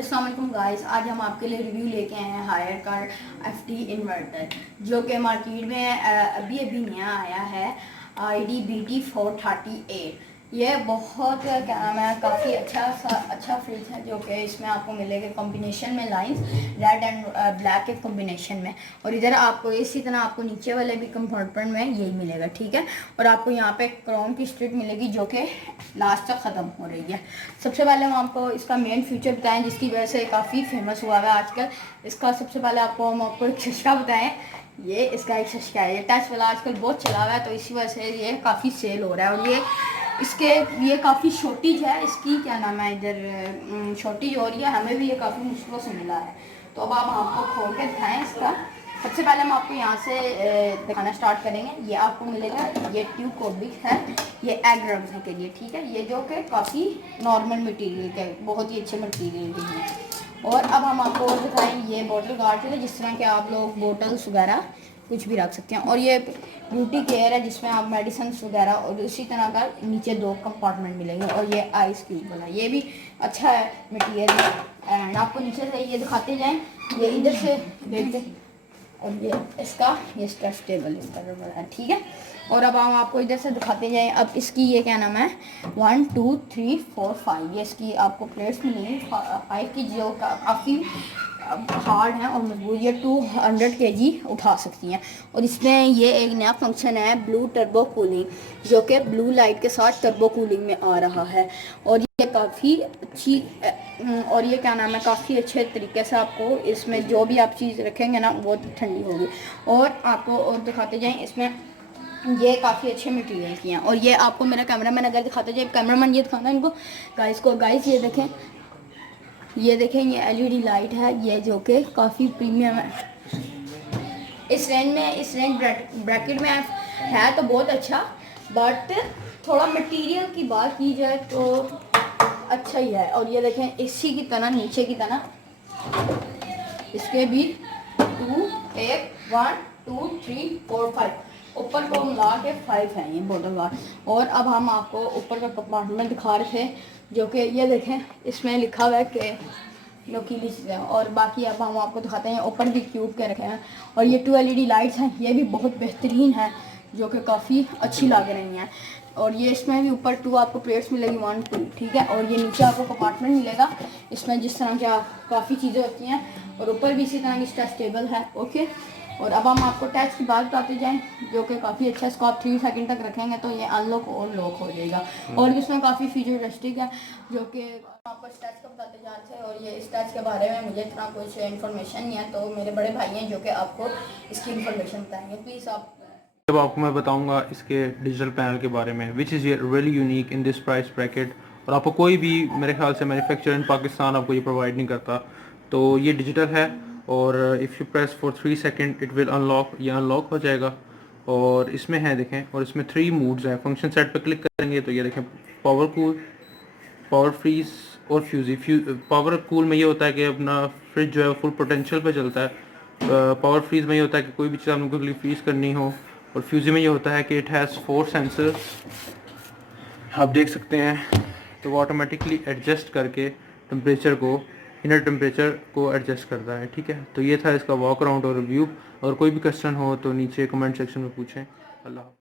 अस्सलाम वालेकुम गाइस, आज हम आपके लिए रिव्यू लेके आए हैं हायर कार एफटी इन्वर्टर जो कि मार्केट में अभी अभी नया आया है IDBT438। ये बहुत क्या नाम है, काफ़ी अच्छा फ्रिज है जो कि इसमें आपको मिलेगा कॉम्बिनेशन में लाइंस रेड एंड ब्लैक के कॉम्बिनेशन में। और इधर आपको इसी तरह आपको नीचे वाले भी कंपार्टमेंट में यही मिलेगा, ठीक है। और आपको यहाँ पे क्रोम की स्ट्रिप मिलेगी जो कि लास्ट तक ख़त्म हो रही है। सबसे पहले हम आपको इसका मेन फीचर बताएं जिसकी वजह से काफ़ी फेमस हुआ है आजकल। इसका सबसे पहले हम आपको एक शशका बताएं। ये इसका एक शशका है, ये टच वाला आजकल बहुत चला हुआ है, तो इसी वजह से ये काफ़ी सेल हो रहा है। और ये काफ़ी शॉर्टेज है इसकी, क्या नाम है, इधर शॉर्टेज हो रही है, हमें भी ये काफ़ी मुश्किलों से मिला है। तो अब आप आपको खोल के दिखाएँ इसका। सबसे पहले हम आपको यहाँ से दिखाना स्टार्ट करेंगे। ये आपको मिलेगा, ये ट्यूब कोबिक है, ये एग रखने के लिए, ठीक है। ये जो कि काफ़ी नॉर्मल मटेरियल के, बहुत ही अच्छे मटेरियल के हैं। और अब हम आपको और दिखाएंगे, ये बॉटल गार्ड है जिस तरह के आप लोग बोटल्स वगैरह कुछ भी रख सकते हैं। और ये ब्यूटी केयर है जिसमें आप मेडिसिन वगैरह, और उसी तरह का नीचे 2 कंपार्टमेंट मिलेंगे। और ये आइस क्यूब वाला, ये भी अच्छा है मटीरियल। एंड आपको नीचे से ये दिखाते जाएँ, ये इधर से देखते, और ये स्ट्रेस टेबल इसका रबर है, ठीक है। और अब हम आपको इधर से दिखाते जाएं। अब इसकी ये क्या नाम है, 1 2 3 4 5 ये इसकी आपको प्लेट्स मिलेंगी 5 की, जो काफ़ी हार्ड है और मजबूत। ये 200 kg उठा सकती हैं। और इसमें ये एक नया फंक्शन है ब्लू टर्बो कूलिंग, जो कि ब्लू लाइट के साथ टर्बो कूलिंग में आ रहा है। और ये काफ़ी अच्छी, और ये क्या नाम है, काफ़ी अच्छे तरीके से आपको इसमें जो भी आप चीज़ रखेंगे ना वो ठंडी होगी। और आपको और दिखाते जाएं, इसमें ये काफ़ी अच्छे मटेरियल की हैं। और ये आपको मेरा कैमरामैन अगर दिखाते जाए, कैमरामैन ये दिखाना इनको गाइस ये देखें, ये देखें, ये LED लाइट है, ये जो कि काफ़ी प्रीमियम है। इस रेंज ब्रैकेट में है तो बहुत अच्छा, बट थोड़ा मटेरियल की बात की जाए तो अच्छा ही है। और ये देखें, इसी की तरह नीचे की तरह इसके भी 1 2 3 4 5 ऊपर को मिला के 5 हैं ये बॉटल गार्ड। और अब हम आपको ऊपर का कंपार्टमेंट दिखा रहे थे जो कि ये देखें, इसमें लिखा हुआ है कि नोकीली चीज़ें। और बाकी अब हम आपको दिखाते हैं, ऊपर भी क्यूब के रखे हैं। और ये 2 LED लाइट्स हैं, ये भी बहुत बेहतरीन है जो कि काफ़ी अच्छी लग रही हैं। और ये इसमें भी ऊपर 2 आपको प्लेट्स मिलेगी 1 2, ठीक है। और ये नीचे आपको कंपार्टमेंट मिलेगा, इसमें जिस तरह की काफ़ी चीज़ें होती हैं। और ऊपर भी इसी तरह की स्ट्रेस टेबल है, ओके। और अब हम आपको टच की बात बताते जाएं जो कि काफ़ी अच्छा है। इसको आप 3 सेकंड तक रखेंगे तो ये अनलॉक और लॉक हो जाएगा। और इसमें काफ़ी फीचरिस्टिक है जो कि आपको स्टैच का बताते जा रहे थे। और ये स्टैच के बारे में मुझे इतना कुछ इन्फॉर्मेशन नहीं है, तो मेरे बड़े भाई हैं जो कि आपको इसकी इन्फॉर्मेशन बताएंगे। प्लीज़ आप। अब आपको मैं बताऊंगा इसके डिजिटल पैनल के बारे में, which is really unique in this price bracket. और आपको कोई भी मेरे ख्याल से मैन्युफैक्चर इन पाकिस्तान आपको ये प्रोवाइड नहीं करता। तो ये डिजिटल है, और if you press for 3 second it will unlock, ये अनलॉक हो जाएगा। और इसमें है देखें, और इसमें 3 मूड्स हैं। फंक्शन सेट पर क्लिक करेंगे तो ये देखें, पावर कूल, पावर फ्रीज और फ्यूजी। पावर कूल में ये होता है कि अपना फ्रिज जो है फुल पोटेंशियल पे चलता है। पावर फ्रीज में ये होता है कि कोई भी चीज़ आपको फ्रीज करनी हो। और फ्यूजी में ये होता है कि इट हैज़ 4 सेंसर्स, आप देख सकते हैं। तो वो ऑटोमेटिकली एडजस्ट करके टेम्परेचर को, इनर टेम्परेचर को एडजस्ट करता है, ठीक है। तो ये था इसका वॉक अराउंड और रिव्यू। और कोई भी क्वेश्चन हो तो नीचे कमेंट सेक्शन में पूछें। अल्लाह।